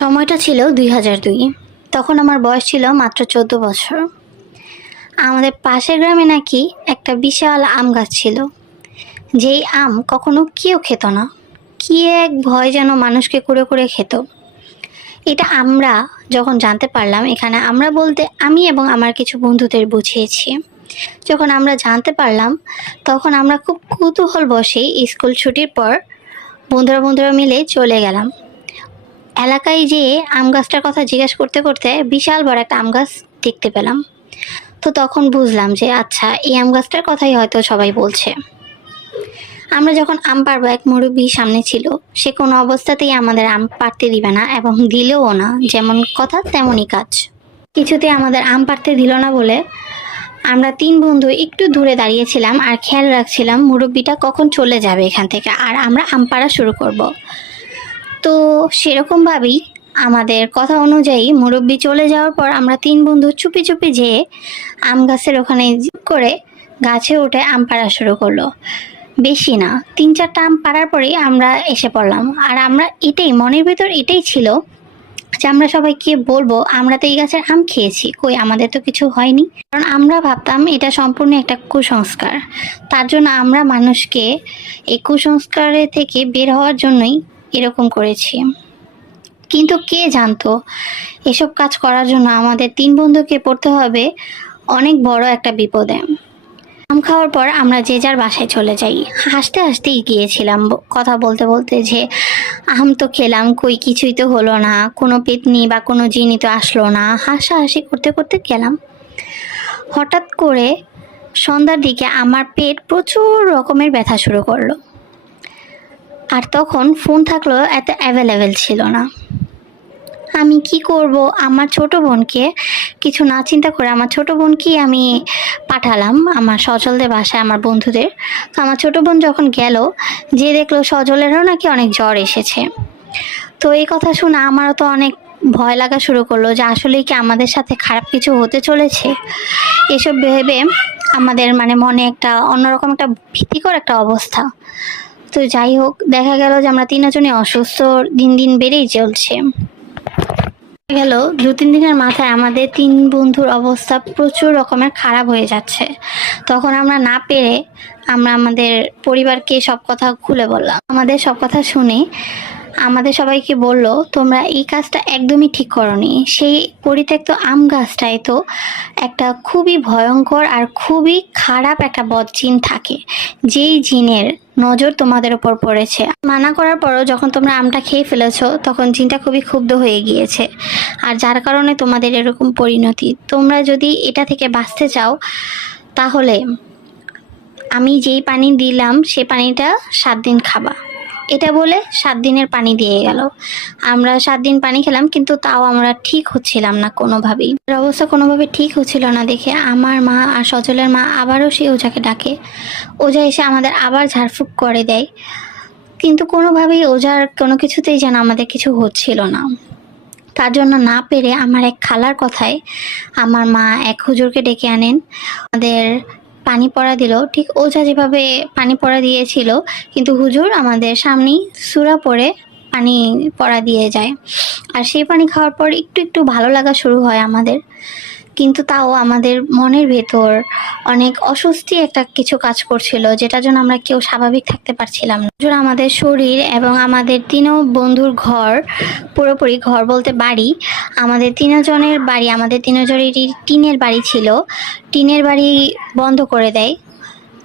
সময়টা ছিল দুই হাজার দুই। তখন আমার বয়স ছিল মাত্র চোদ্দ বছর। আমাদের পাশের গ্রামে নাকি একটা বিশাল আম গাছ ছিল। যেই আম কখনো কেউ খেত না। কি এক ভয় যেন মানুষকে করে করে খেত। এটা আমরা যখন জানতে পারলাম, এখানে আমরা বলতে আমি এবং আমার কিছু বন্ধুদের বুঝিয়েছি। যখন আমরা জানতে পারলাম, তখন আমরা খুব কৌতূহল বসে স্কুল ছুটির পর বন্ধুরা বন্ধুরা মিলে চলে গেলাম। এলাকায় যেয়ে আম গাছটার কথা জিজ্ঞেস করতে করতে বিশাল বড় একটা আম গাছ দেখতে পেলাম। তো তখন বুঝলাম যে আচ্ছা এই আম গাছটার কথাই হয়তো সবাই বলছে। আমরা যখন আম পারব এক মুরব্বী সামনে ছিল, সে কোনো অবস্থাতেই আমাদের আম পারতে দিবে না এবং দিলেও না, যেমন কথা তেমনই কাজ। কিছুতে আমাদের আম পারতে দিল না বলে আমরা তিন বন্ধু একটু দূরে দাঁড়িয়েছিলাম আর খেয়াল রাখছিলাম মুরব্বিটা কখন চলে যাবে এখান থেকে, আর আমরা আম পাড়া শুরু করব। তো সেরকমভাবেই আমাদের কথা অনুযায়ী মুরব্বি চলে যাওয়ার পর আমরা তিন বন্ধু চুপি চুপি যেয়ে আম গাছের ওখানে করে গাছে উঠে আম পাড়া শুরু করল। বেশি না, তিন চারটা আম পাড়ার পরেই আমরা এসে পড়লাম। আর আমরা এটাই, মনের ভিতর এটাই ছিল যে আমরা সবাইকে বলব, আমরা তো এই গাছের আম খেয়েছি, কই আমাদের তো কিছু হয়নি। কারণ আমরা ভাবতাম এটা সম্পূর্ণ একটা কুসংস্কার। তার জন্য আমরা মানুষকে এই কুসংস্কারের থেকে বের হওয়ার জন্যই এরকম করেছি। কিন্তু কে জানতো? এসব কাজ করার জন্য আমাদের তিন বন্ধুকে পড়তে হবে অনেক বড় একটা বিপদে। আম খাওয়ার পর আমরা যে যার বাসায় চলে যাই। হাসতে হাসতেই গিয়েছিলাম কথা বলতে বলতে যে, আম তো খেলাম, কই কিছুই তো হলো না। কোনো পেতনি বা কোনো জিনি তো আসলো না। হাসাহাসি করতে করতে গেলাম। হঠাৎ করে সন্ধ্যার দিকে আমার পেট প্রচুর রকমের ব্যথা শুরু করল। আর তখন ফোন থাকলেও এত অ্যাভেলেবেল ছিল না। আমি কি করব? আমার ছোট বোনকে কিছু না চিন্তা করে আমার ছোট বোনকেই আমি পাঠালাম আমার সজলদের বাসায়, আমার বন্ধুদের। তো আমার ছোট বোন যখন গেল, যে দেখল সজলেরও নাকি অনেক জ্বর এসেছে। তো এই কথা শুনে আমারও তো অনেক ভয় লাগা শুরু করল যে আসলেই কি আমাদের সাথে খারাপ কিছু হতে চলেছে? এসব ভেবে আমাদের মানে মনে একটা অন্যরকম একটা ভীতিকর একটা অবস্থা। তো যাই হোক, দেখা গেল যে আমরা তিনজনে অসুস্থ, দিন দিন বেড়েই চলছে। গেল, দু তিন দিনের মাথায় আমাদের তিন বন্ধুর অবস্থা প্রচুর রকমের খারাপ হয়ে যাচ্ছে। তখন আমরা না পেরে আমরা আমাদের পরিবারকে সব কথা খুলে বললাম। আমাদের সব কথা শুনে আমাদের সবাইকে বলল, তোমরা এই কাজটা একদমই ঠিক করনি। সেই পরিত্যক্ত আম গাছটায় তো একটা খুবই ভয়ঙ্কর আর খুবই খারাপ একটা বদজিন থাকে। যেই জিনের নজর তোমাদের উপর পড়েছে। মানা করার পরও যখন তোমরা আমটা খেয়ে ফেলেছো, তখন জিনটা খুবই ক্ষুব্ধ হয়ে গিয়েছে। আর যার কারণে তোমাদের এরকম পরিণতি। তোমরা যদি এটা থেকে বাঁচতে চাও, তাহলে আমি যেই পানি দিলাম, সে পানিটা সাত দিন খাবা। এটা বলে সাত দিনের পানি দিয়ে গেল। আমরা সাত দিন পানি খেলাম, কিন্তু তাও আমরা ঠিক হচ্ছিলাম না কোনোভাবেই। অবস্থা কোনোভাবে ঠিক হচ্ছিল না দেখে আমার মা আর সজলের মা আবারও সেই ওঝাকে ডাকে। ওঝা এসে আমাদের আবার ঝাড়ফুঁক করে দেয়। কিন্তু কোনোভাবেই ওঝার কোনো কিছুতেই যেন আমাদের কিছু হচ্ছিল না। তার জন্য না পেরে আমার এক খালার কথায় আমার মা এক হুজুরকে ডেকে আনেন। আমাদের পানি পড়া দিল। ঠিক ওঝা যেভাবে পানি পড়া দিয়েছিল, কিন্তু হুজুর আমাদের সামনেই সুরা পরে পানি পড়া দিয়ে যায়। আর সেই পানি খাওয়ার পর একটু একটু ভালো লাগা শুরু হয় আমাদের। কিন্তু তাও আমাদের মনের ভেতর অনেক অস্বস্তি একটা কিছু কাজ করছিল, যেটার জন্য আমরা কেউ স্বাভাবিক থাকতে পারছিলাম না। আমাদের শরীর এবং আমাদের তিনও বন্ধুর ঘর, পুরোপুরি ঘর বলতে বাড়ি, আমাদের তিনজনের বাড়ি, আমাদের তিনজনেরই টিনের বাড়ি ছিল। টিনের বাড়ি বন্ধ করে দেয়।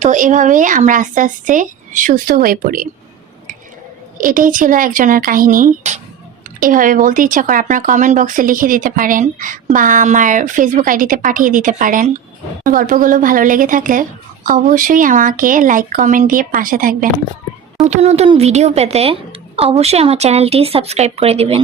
তো এভাবে আমরা আস্তে আস্তে সুস্থ হয়ে পড়ি। এটাই ছিল একজনের কাহিনী। এভাবে বলতে ইচ্ছা করে আপনারা কমেন্ট বক্সে লিখে দিতে পারেন বা আমার ফেসবুক আইডিতে পাঠিয়ে দিতে পারেন। গল্পগুলো ভালো লেগে থাকলে অবশ্যই আমাকে লাইক কমেন্ট দিয়ে পাশে থাকবেন। নতুন নতুন ভিডিও পেতে অবশ্যই আমার চ্যানেলটি সাবস্ক্রাইব করে দিবেন।